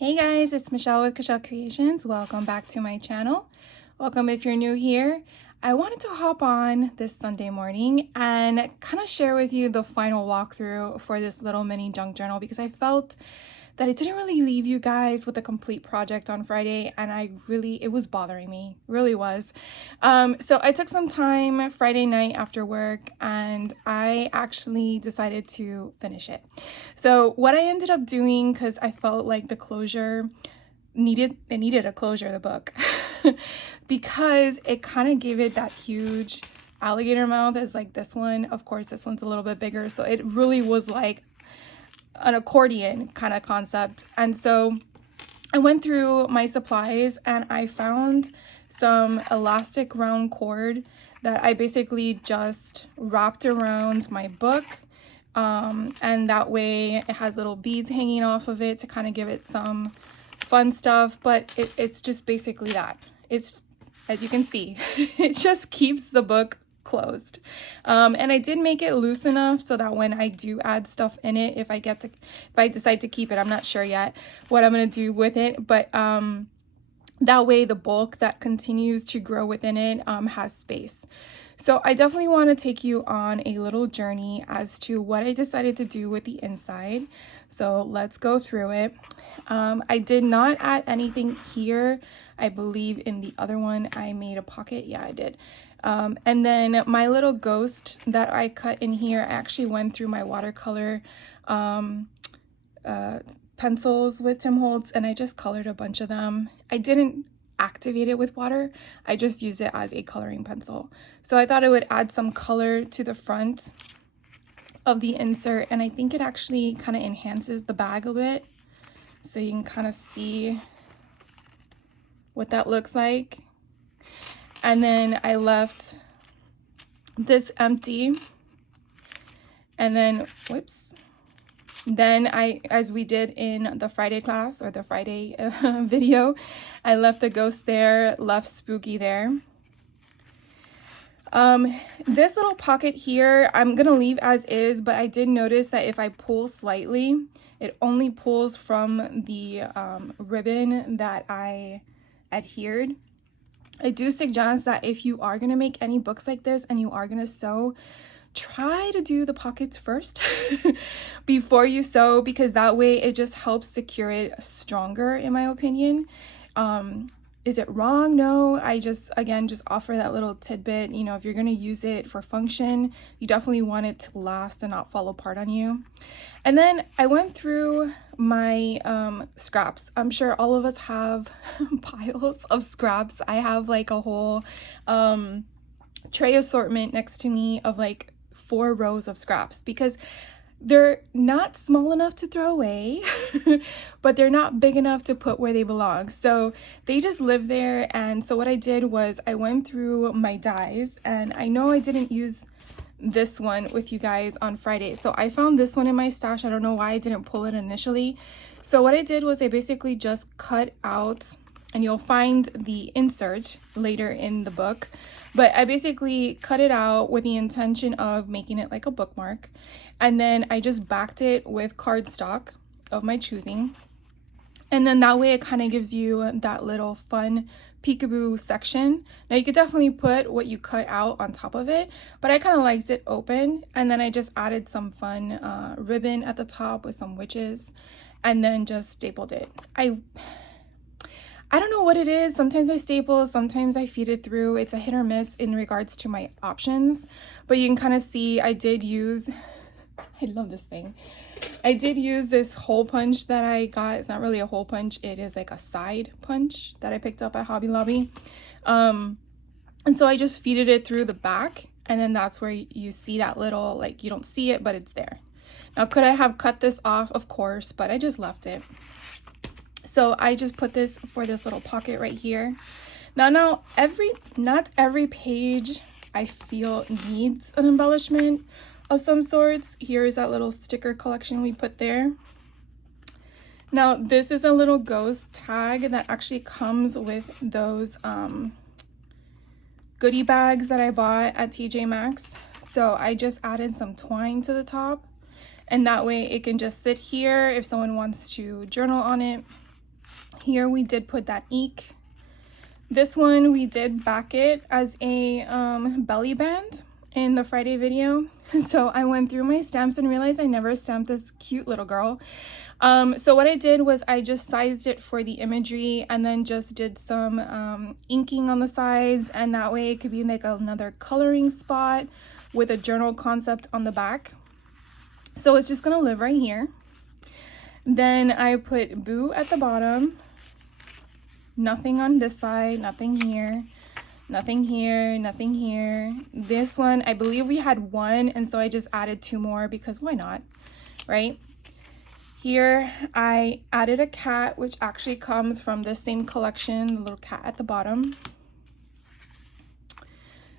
Hey guys, it's Michelle with Cashel Creations. Welcome back to my channel. Welcome if you're new here. I wanted to hop on this Sunday morning and kind of share with you the final walkthrough for this little mini junk journal because I felt that I didn't really leave you guys with a complete project on Friday, and it was bothering me, really was. So I took some time Friday night after work and I actually decided to finish it. So what I ended up doing, because I felt like the closure needed a closure, the book, because it kind of gave it that huge alligator mouth as like this one. Of course, this one's a little bit bigger, so it really was like an accordion kind of concept. And so I went through my supplies and I found some elastic round cord that I basically just wrapped around my book, and that way it has little beads hanging off of it to kind of give it some fun stuff. But it's just basically that. It's, as you can see, it just keeps the book closed. And I did make it loose enough so that when I do add stuff in it, if I decide to keep it, I'm not sure yet what I'm going to do with it, but that way the bulk that continues to grow within it has space. So I definitely want to take you on a little journey as to what I decided to do with the inside. So let's go through it. I did not add anything here. I believe in the other one I made a pocket. Yeah, I did. And then my little ghost that I cut in here, I actually went through my watercolor pencils with Tim Holtz and I just colored a bunch of them. I didn't activate it with water. I just used it as a coloring pencil. So I thought it would add some color to the front of the insert, and I think it actually kind of enhances the bag a bit. So you can kind of see what that looks like. And then I left this empty, and then then as we did in the Friday class or the Friday video, I left the ghost there, left Spooky there. This little pocket here I'm gonna leave as is, but I did notice that if I pull slightly, it only pulls from the ribbon that I adhered. I do suggest that if you are going to make any books like this and you are going to sew, try to do the pockets first before you sew, because that way it just helps secure it stronger, in my opinion. Is it wrong? No, I just offer that little tidbit. You know, if you're going to use it for function, you definitely want it to last and not fall apart on you. And then I went through my scraps. I'm sure all of us have piles of scraps. I have like a whole tray assortment next to me of like 4 rows of scraps, because they're not small enough to throw away, but they're not big enough to put where they belong. So they just live there. And so what I did was I went through my dies, and I know I didn't use this one with you guys on Friday. So I found this one in my stash. I don't know why I didn't pull it initially. So what I did was I basically just cut out, and you'll find the insert later in the book, but I basically cut it out with the intention of making it like a bookmark. And then I just backed it with cardstock of my choosing. And then that way it kind of gives you that little fun peekaboo section. Now you could definitely put what you cut out on top of it, but I kind of liked it open. And then I just added some fun ribbon at the top with some witches, and then just stapled it. I don't know what it is. Sometimes I staple, sometimes I feed it through. It's a hit or miss in regards to my options, but you can kind of see I did use, I love this thing. I did use this hole punch that I got. It's not really a hole punch. It is like a side punch that I picked up at Hobby Lobby. And so I just feeded it through the back, and then that's where you see that little, like, you don't see it, but it's there. Now, could I have cut this off? Of course, but I just left it. So I just put this for this little pocket right here. Now, not every page I feel needs an embellishment of some sorts. Here's that little sticker collection we put there. Now, this is a little ghost tag that actually comes with those goodie bags that I bought at TJ Maxx. So I just added some twine to the top, and that way it can just sit here if someone wants to journal on it. Here we did put that eek. This one we did back it as a belly band in the Friday video. So I went through my stamps and realized I never stamped this cute little girl. So what I did was I just sized it for the imagery and then just did some inking on the sides, and that way it could be like another coloring spot with a journal concept on the back. So it's just gonna live right here. Then I put Boo at the bottom. Nothing on this side, nothing here, nothing here, nothing here. This one, I believe we had one, and so I just added 2 more because why not, right? Here I added a cat, which actually comes from the same collection, the little cat at the bottom.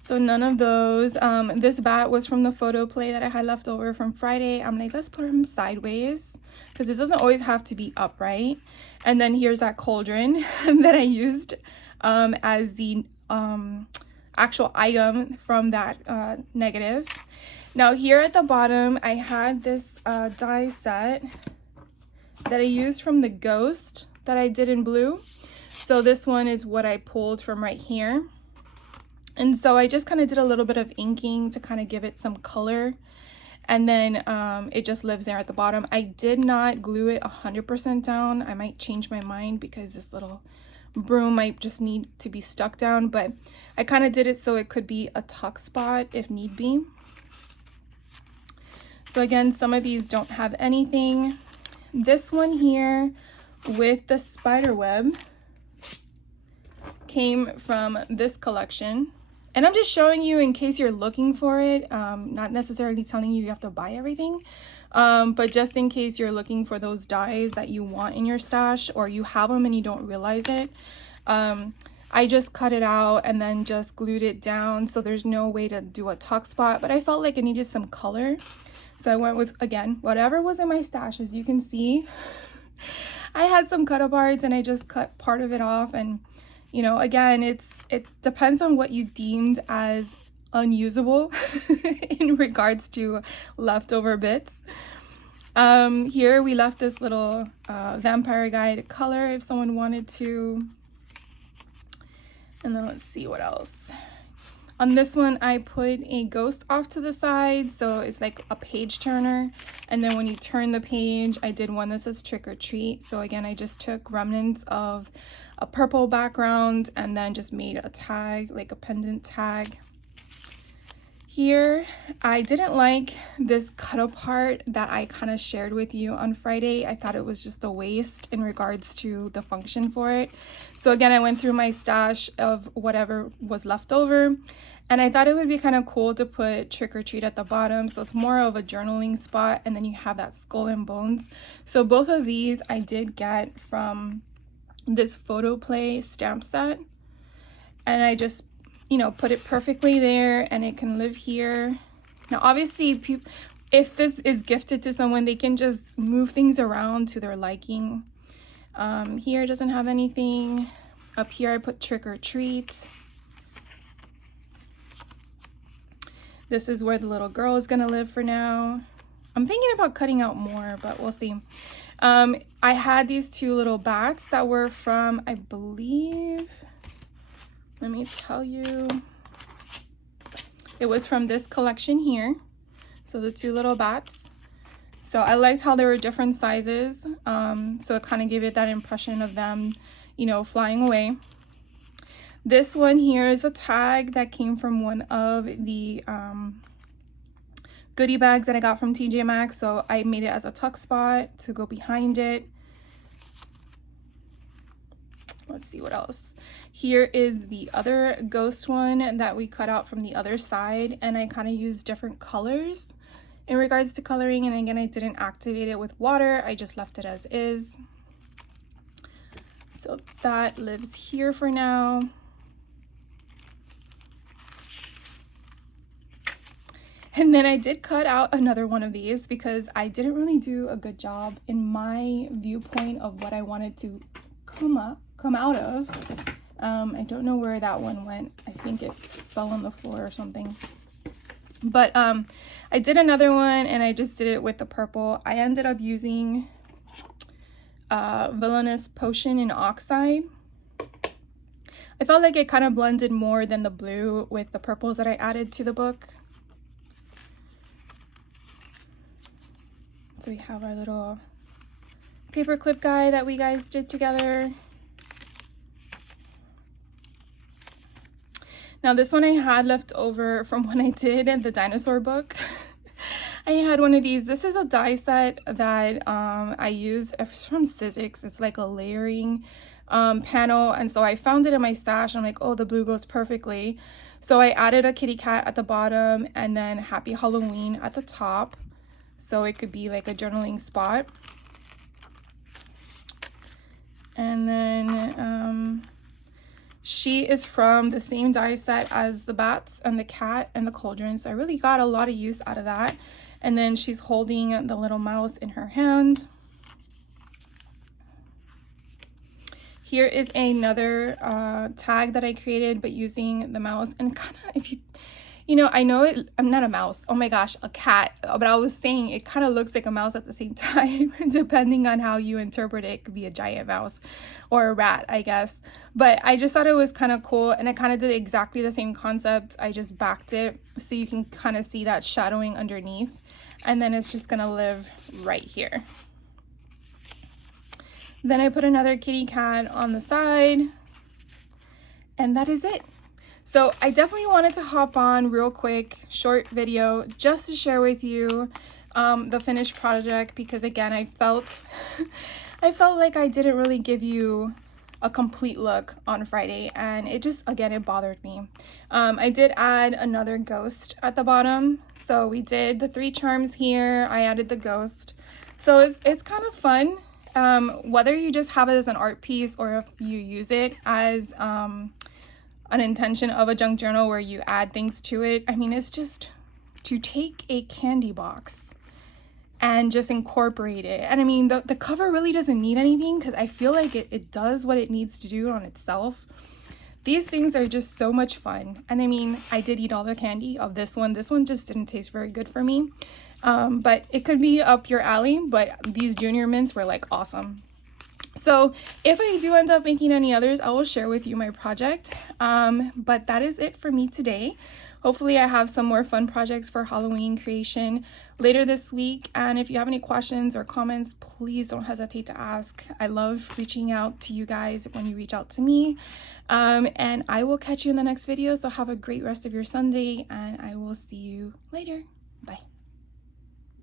So none of those. This bat was from the photo play that I had left over from Friday. I'm like, let's put him sideways because it doesn't always have to be upright. And then here's that cauldron that I used as the actual item from that negative. Now here at the bottom, I had this die set that I used from the ghost that I did in blue. So this one is what I pulled from right here. And so I just kind of did a little bit of inking to kind of give it some color. And then it just lives there at the bottom. I did not glue it 100% down. I might change my mind because this little broom might just need to be stuck down. But I kind of did it so it could be a tuck spot if need be. So again, some of these don't have anything. This one here with the spider web came from this collection. And I'm just showing you in case you're looking for it, not necessarily telling you have to buy everything, but just in case you're looking for those dies that you want in your stash or you have them and you don't realize it. I just cut it out and then just glued it down, so there's no way to do a tuck spot, but I felt like it needed some color. So I went with, again, whatever was in my stash. As you can see, I had some cut aparts and I just cut part of it off. And you know, again, it depends on what you deemed as unusable in regards to leftover bits. Here we left this little vampire guide color if someone wanted to. And then let's see what else. On this one, I put a ghost off to the side, so it's like a page turner. And then when you turn the page, I did one that says trick or treat. So again, I just took remnants of a purple background and then just made a tag, like a pendant tag. Here, I didn't like this cut apart that I kind of shared with you on Friday. I thought it was just a waste in regards to the function for it. So again, I went through my stash of whatever was left over, and I thought it would be kind of cool to put trick or treat at the bottom. So it's more of a journaling spot, and then you have that skull and bones. So both of these I did get from this photo play stamp set, and I just, you know, put it perfectly there, and it can live here. Now obviously if this is gifted to someone, they can just move things around to their liking. Here it doesn't have anything. Up here I put trick or treat. This is where the little girl is gonna live for now. I'm thinking about cutting out more, but we'll see. I had these 2 little bats that were from, I believe, let me tell you, it was from this collection here. So the 2 little bats. So I liked how they were different sizes. So it kind of gave it that impression of them, you know, flying away. This one here is a tag that came from one of the goodie bags that I got from TJ Maxx. So I made it as a tuck spot to go behind it. Let's see what else. Here is the other ghost one that we cut out from the other side, and I kind of used different colors in regards to coloring. And again, I didn't activate it with water. I just left it as is. So that lives here for now. And then I did cut out another one of these because I didn't really do a good job in my viewpoint of what I wanted to come out of. I don't know where that one went. I think it fell on the floor or something. But I did another one, and I just did it with the purple. I ended up using Villainous Potion in Oxide. I felt like it kind of blended more than the blue with the purples that I added to the book. So we have our little paper clip guy that we guys did together. Now this one I had left over from when I did the dinosaur book. I had one of these. This is a die set that I use. It's from Sizzix. It's like a layering panel, and so I found it in my stash. I'm like, oh, the blue goes perfectly. So I added a kitty cat at the bottom and then Happy Halloween at the top, so it could be like a journaling spot. And then she is from the same die set as the bats and the cat and the cauldron, so I really got a lot of use out of that. And then she's holding the little mouse in her hand. Here is another tag that I created, but using the mouse. And kind of, if you know, I know I'm not a mouse. Oh my gosh, a cat. But I was saying it kind of looks like a mouse at the same time, depending on how you interpret it. It could be a giant mouse or a rat, I guess. But I just thought it was kind of cool, and I kind of did exactly the same concept. I just backed it so you can kind of see that shadowing underneath. And then it's just gonna live right here. Then I put another kitty cat on the side, and that is it. So I definitely wanted to hop on real quick, short video, just to share with you the finished project, because again, I felt like I didn't really give you a complete look on Friday, and it just, again, it bothered me. I did add another ghost at the bottom. So we did the 3 charms here. I added the ghost. So it's kind of fun. Whether you just have it as an art piece or if you use it as an intention of a junk journal where you add things to it. I mean, it's just to take a candy box and just incorporate it. And I mean, the cover really doesn't need anything, because I feel like it does what it needs to do on itself. These things are just so much fun. And I mean, I did eat all the candy of this one. This one just didn't taste very good for me. But it could be up your alley, but these junior mints were like awesome. So if I do end up making any others, I will share with you my project. But that is it for me today. Hopefully I have some more fun projects for Halloween creation later this week. And if you have any questions or comments, please don't hesitate to ask. I love reaching out to you guys when you reach out to me. And I will catch you in the next video. So have a great rest of your Sunday, and I will see you later. Bye.